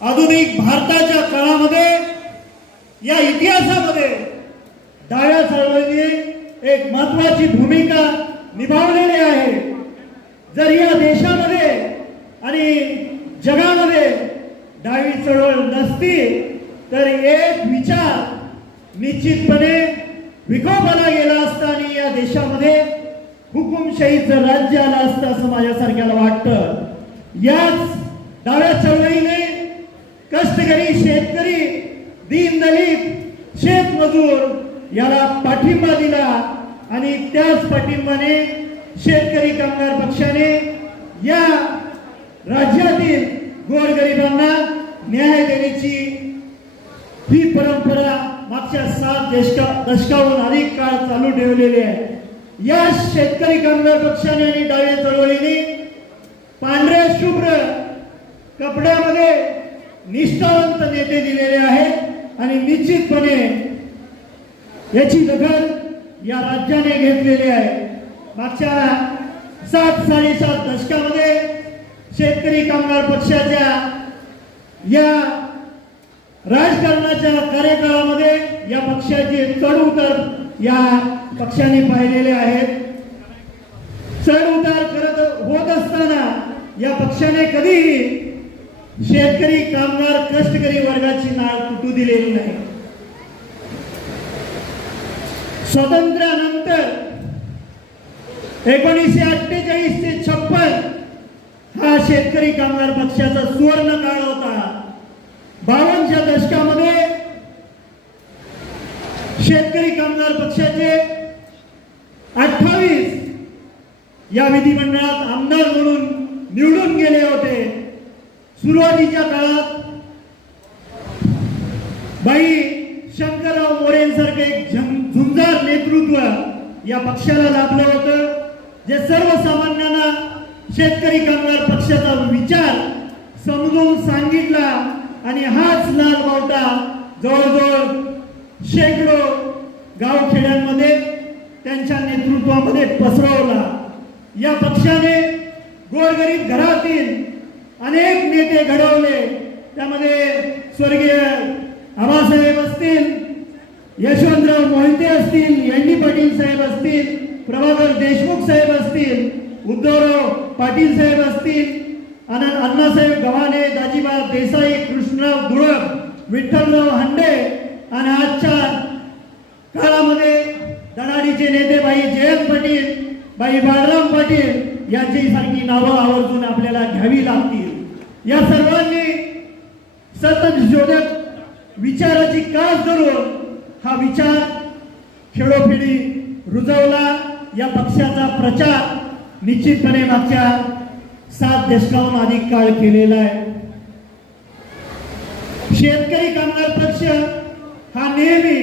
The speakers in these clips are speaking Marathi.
आधुनिक भारताच्या काळामध्ये या इतिहासामध्ये डाव्या चळवळीने एक महत्वाची भूमिका निभावलेली आहे. जर या देशामध्ये आणि जगामध्ये डावी चळवळ नसती तर एक विचार निश्चितपणे विकोपाला गेला असता आणि या देशामध्ये हुकुमशाहीचं राज्य आलं असतं असं माझ्यासारख्याला वाटतं. याच डाव्या चळवळीने कष्टकरी शेतकरी दीनदलित शेतमजूर याला पाठिंबा दिला आणि त्याच पाठिंबाने शेतकरी कामगार पक्षाने या राज्यातील गोरगरिबांना न्याय देण्याची ही परंपरा मागच्या सात दशका दशकाहून अधिक काळ चालू ठेवलेली आहे. या शेतकरी कामगार पक्षाने आणि डाव्या चळवळीने पांढऱ्या शुभ्र कपड्यामध्ये निष्ठावंत नेते दिलेले आहेत आणि निश्चितपणे याची दखल या राज्याने घेतलेली आहे. मागच्या सात साडेसात दशकामध्ये शेतकरी कामगार पक्षाच्या या राजकारणाच्या कार्यकाळामध्ये या पक्षाचे चढ उतार या पक्षाने पाहिलेले आहेत. चढ उतार करत होत असताना या पक्षाने कधीही शेतकरी कामगार कष्टकरी वर्गाची नाळ तुटू दिलेली नाही. स्वातंत्र्यानंतर एकोणीसशे अठ्ठेचाळीस ते छप्पन हा शेतकरी कामगार पक्षाचा सुवर्ण काळ होता. बावनच्या दशकामध्ये शेतकरी कामगार पक्षाचे अठ्ठावीस या विधिमंडळात आमदार म्हणून निवडून गेले होते. सुरुवातीच्या काळात बाई शंकरराव मोरेंसारखं एक झुंजार नेतृत्व या पक्षाला लाभलं होतं जे सर्वसामान्यांना शेतकरी कामगार पक्षाचा विचार समजून सांगितला आणि हाच लाल बावटा जवळजवळ शेकडो गावखेड्यांमध्ये त्यांच्या नेतृत्वामध्ये पसरवला. या पक्षाने गोरगरीब घरातील अनेक नेते घडवले. त्यामध्ये स्वर्गीय आबासाहेब असतील यशवंतराव मोहिते असतील एन डी पाटील साहेब असतील प्रभाकर देशमुख साहेब असतील उद्धवराव पाटील साहेब असतील आणि अण्णासाहेब गव्हाणे दाजीबा देसाई कृष्णराव धुळक विठ्ठलराव हांडे आणि आजच्या काळामध्ये धडाडीचे नेते बाई जयंत पाटील बाई बाळराम पाटील याची सारखी नावं आवर्जून आपल्याला घ्यावी लागतील. या सर्वांनी सतत शोधक विचाराची कास धरून हा विचार खेळोपिढी रुजवला. या पक्षाचा प्रचार निश्चितपणे मागच्या सात दशकाहून अधिक काळ केलेला आहे. शेतकरी कामगार पक्ष हा नेहमी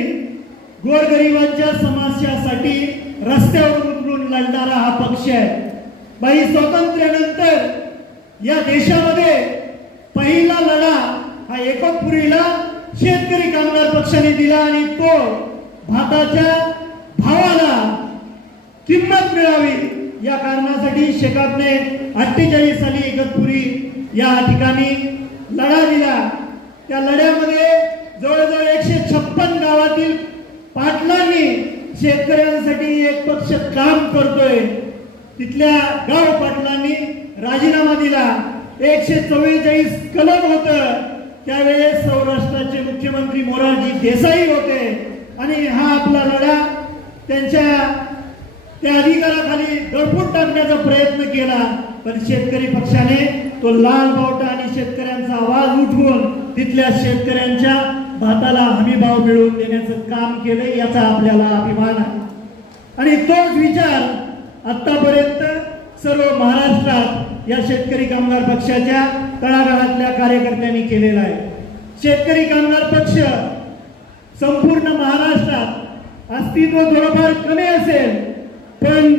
गोरगरिबांच्या समस्यासाठी रस्त्यावर उतरून लढणारा हा पक्ष आहे. बाई स्वातंत्र्यानंतर या देशामध्ये पहिला लढा हा एकपुरीला शेतकरी कामगार पक्षाने दिला आणि तो भाताच्या भावाला किंमत मिळावी या कारणासाठी शेकापने अठ्ठेचाळीस साली एकतपुरी या ठिकाणी लढा दिला. त्या लढ्यामध्ये जवळजवळ एकशे छप्पन गावातील पाटलांनी शेतकऱ्यांसाठी एक पक्ष काम करतोय. तिथल्या गाव पाटलांनी राजीनामा दिला. एकशे चव्वेचाळीस कलम होत. त्यावेळेस सौराष्ट्राचे मुख्यमंत्री मोरारजी देसाई होते. आणि हा आपला लढा त्यांच्या त्या अधिकाराखाली दडपून टाकण्याचा प्रयत्न केला. पण शेतकरी पक्षाने तो लाल बावटा आणि शेतकऱ्यांचा आवाज उठवून तिथल्या शेतकऱ्यांच्या भाताला हमी भाव मिळवून देण्याचं काम केलं याचा आपल्याला अभिमान आहे. आणि तोच विचार आतापर्यंत सर्व महाराष्ट्रात या शेतकरी कामगार पक्षाच्या तळागाळातल्या कार्यकर्त्यांनी केलेला आहे. शेतकरी कामगार पक्ष संपूर्ण महाराष्ट्रात अस्तित्व थोडंफार कमी असेल पण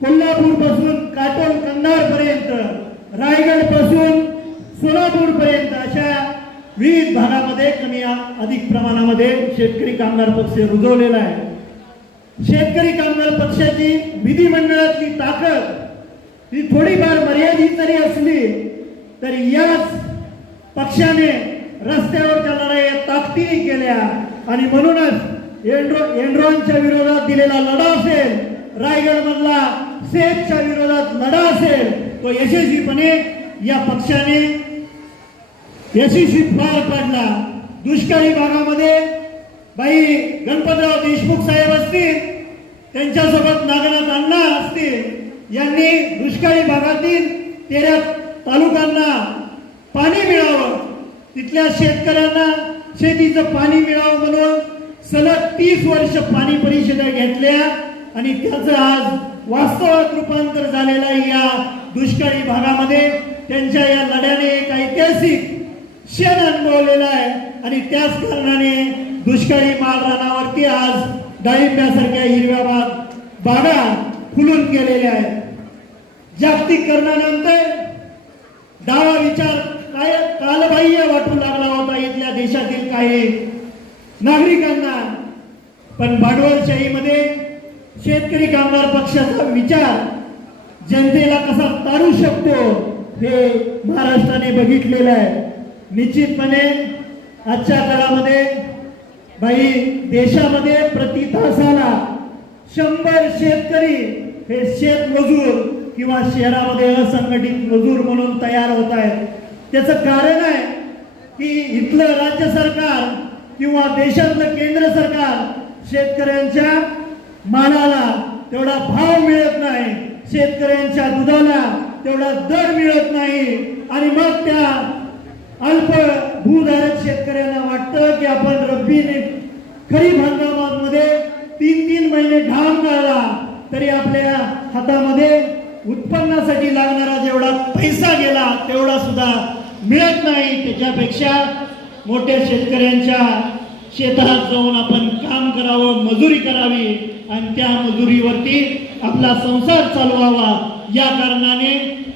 कोल्हापूरपासून काटोल कंधार पर्यंत रायगडपासून सोलापूर पर्यंत अशा विविध भागामध्ये कमी अधिक प्रमाणामध्ये शेतकरी कामगार पक्ष रुजवलेला आहे. शेतकरी कामगार पक्षाची विधिमंडळातली ताकद ही थोडीफार मर्यादित जरी असली तरी याच पक्षाने रस्त्यावरच्या लढाया ताकदीने केल्या. आणि म्हणूनच एन्ड्रो एन्ड्रॉनच्या विरोधात दिलेला लढा असेल रायगडमधला सेफच्या विरोधात लढा असेल तो यशस्वीपणे या पक्षाने यशस्वी पार पाडला. दुष्काळी भागामध्ये बाई गणपतराव देशमुख साहेब असतील त्यांच्यासोबत नागनाथ अण्णा असतील यांनी दुष्काळी भागातील तेरा तालुक्यांना पाणी मिळावं. तिथल्या शेतकऱ्यांना शेतीचं पाणी मिळावं म्हणून सलग तीस वर्ष पाणी परिषदा घेतल्या आणि त्याचं आज वास्तवात रूपांतर झालेलं आहे या दुष्काळी भागामध्ये. त्यांच्या या लढ्याने एक ऐतिहासिक क्षण अनुभवलेला आहे आणि त्याच कारणाने दुष्काळी माल रानावर डाळिंब्यासारख्या हिरव्या बाग बागा फुलून केलेल्या आहेत. जागतिकीकरणानंतर डावा विचार काय कालबाह्य वाटू लागला होता इथल्या देशातील काही नागरिकांना. पण भांडवलशाहीमध्ये शेतकरी कामगार पक्षाचा विचार जनतेला कसा तारू शकतो हे महाराष्ट्राने बघितलेलं आहे. निश्चितपणे आजच्या काळामध्ये भाई देशामध्ये प्रति तासाला शंभर शेतकरी हे शेतमजूर किंवा शहरामध्ये असंघटित मजूर म्हणून तयार होत आहेत. त्याचं कारण आहे की इथलं राज्य सरकार किंवा देशातलं केंद्र सरकार शेतकऱ्यांच्या मालाला तेवढा भाव मिळत नाही. शेतकऱ्यांच्या दुधाला तेवढा दर मिळत नाही. आणि मग त्या अल्प भूधारक शेतकऱ्यांना वाटतं की आपण रब्बीने खरीप हंगामामध्ये तीन तीन महिने घाम काढला तरी आपल्या हातामध्ये उत्पन्नासाठी लागणारा जेवढा पैसा गेला तेवढा सुद्धा मिळत नाही. त्याच्यापेक्षा मोठ्या शेतकऱ्यांच्या शेतात जाऊन आपण काम करावं मजुरी करावी आणि त्या मजुरीवरती आपला संसार चालवावा. या कारणाने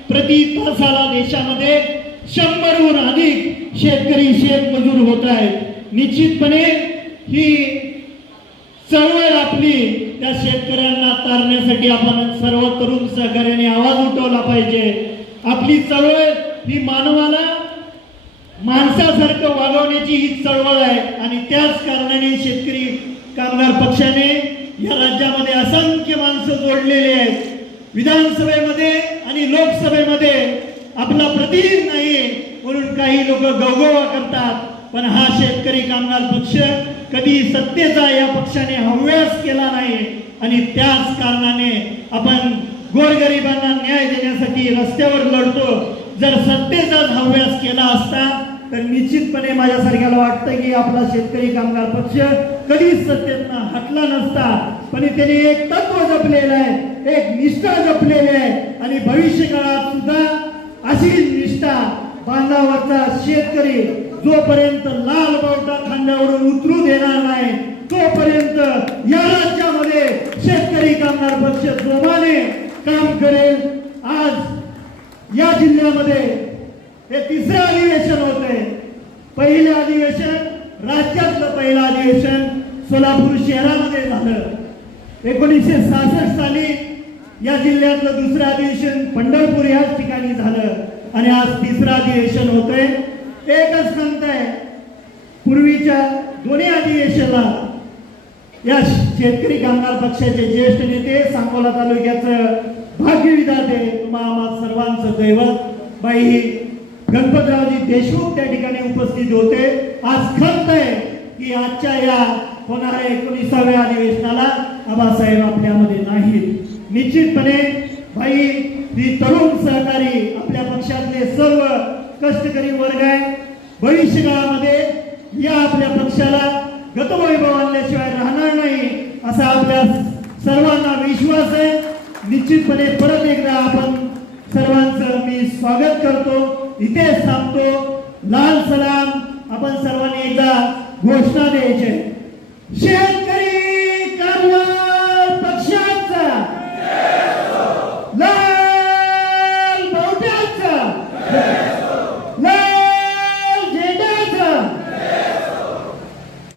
प्रति तासाला देशामध्ये शंभरहून अधिक शेतकरी शेतमजूर होत आहेत. निश्चितपणे ही चळवळ आपली त्या शेतकऱ्यांना तारण्यासाठी आपण सर्व तरुण सहकार्याने आवाज उठवला पाहिजे. आपली चळवळ ही मानवाला माणसासारखं वागवण्याची ही चळवळ आहे. आणि त्याच कारणाने शेतकरी कामगार पक्षाने या राज्यामध्ये असंख्य माणसं जोडलेली आहेत. विधानसभेमध्ये आणि लोकसभेमध्ये आपला प्रतिनिधी नाही म्हणून काही लोक गवगवा करतात. पण हा शेतकरी कामगार पक्ष कधी सत्तेचा या पक्षाने हव्यास केला नाही आणि त्याच कारणाने आपण गोरगरिबांना न्याय देण्यासाठी रस्त्यावर लढतो. जर सत्तेचाच हव्यास केला असता तर निश्चितपणे माझ्यासारख्याला वाटतं की आपला शेतकरी कामगार पक्ष कधीच सत्तेतनं हटला नसता. पण त्याने एक तत्व जपलेलं आहे एक निष्ठा जपलेली आहे. आणि भविष्य काळात सुद्धा अशी निष्ठा बांधावरचा शेतकरी जोपर्यंत लाल बावटा खांद्यावरून उतरू देणार नाही तोपर्यंत या राज्यामध्ये शेतकरी कामगार पक्ष जोमाने काम करेल. आज या जिल्ह्यामध्ये हे तिसरं अधिवेशन होते पहिलं अधिवेशन राज्यातलं पहिलं अधिवेशन सोलापूर शहरामध्ये झालं. एकोणीसशे सासष्ट साली या जिल्ह्यातलं दुसरं अधिवेशन पंढरपूर याच ठिकाणी झालं. आणि आज तिसरं अधिवेशन होतंय. एकच सांगताय. पूर्वीच्या दोन्ही अधिवेशनला या शेतकरी कामगार पक्षाचे ज्येष्ठ नेते सांगोला तालुक्याचं भाग्य विधाते तुम्हा सर्वांचं दैवत. बाई गणपतरावजी देशमुख त्या ठिकाणी उपस्थित होते. आज खंत आहे की आजच्या या होणाऱ्या एकोणीसाव्या अधिवेशनाला आबासाहेब आपल्यामध्ये नाहीत. निश्चितपणे भाई ही तरुण सहकारी आपल्या पक्षातले सर्व कष्टकरी वर्ग आहे. भविष्यकाळामध्ये या आपल्या पक्षाला गतवैभव आणल्याशिवाय राहणार नाही असा आपल्या सर्वांना विश्वास आहे. निश्चितपणे परत एकदा आपण सर्वांचं मी स्वागत करतो. इथेच थांबतो. लाल सलाम. आपण सर्वांनी एकदा घोषणा द्यायचे शेत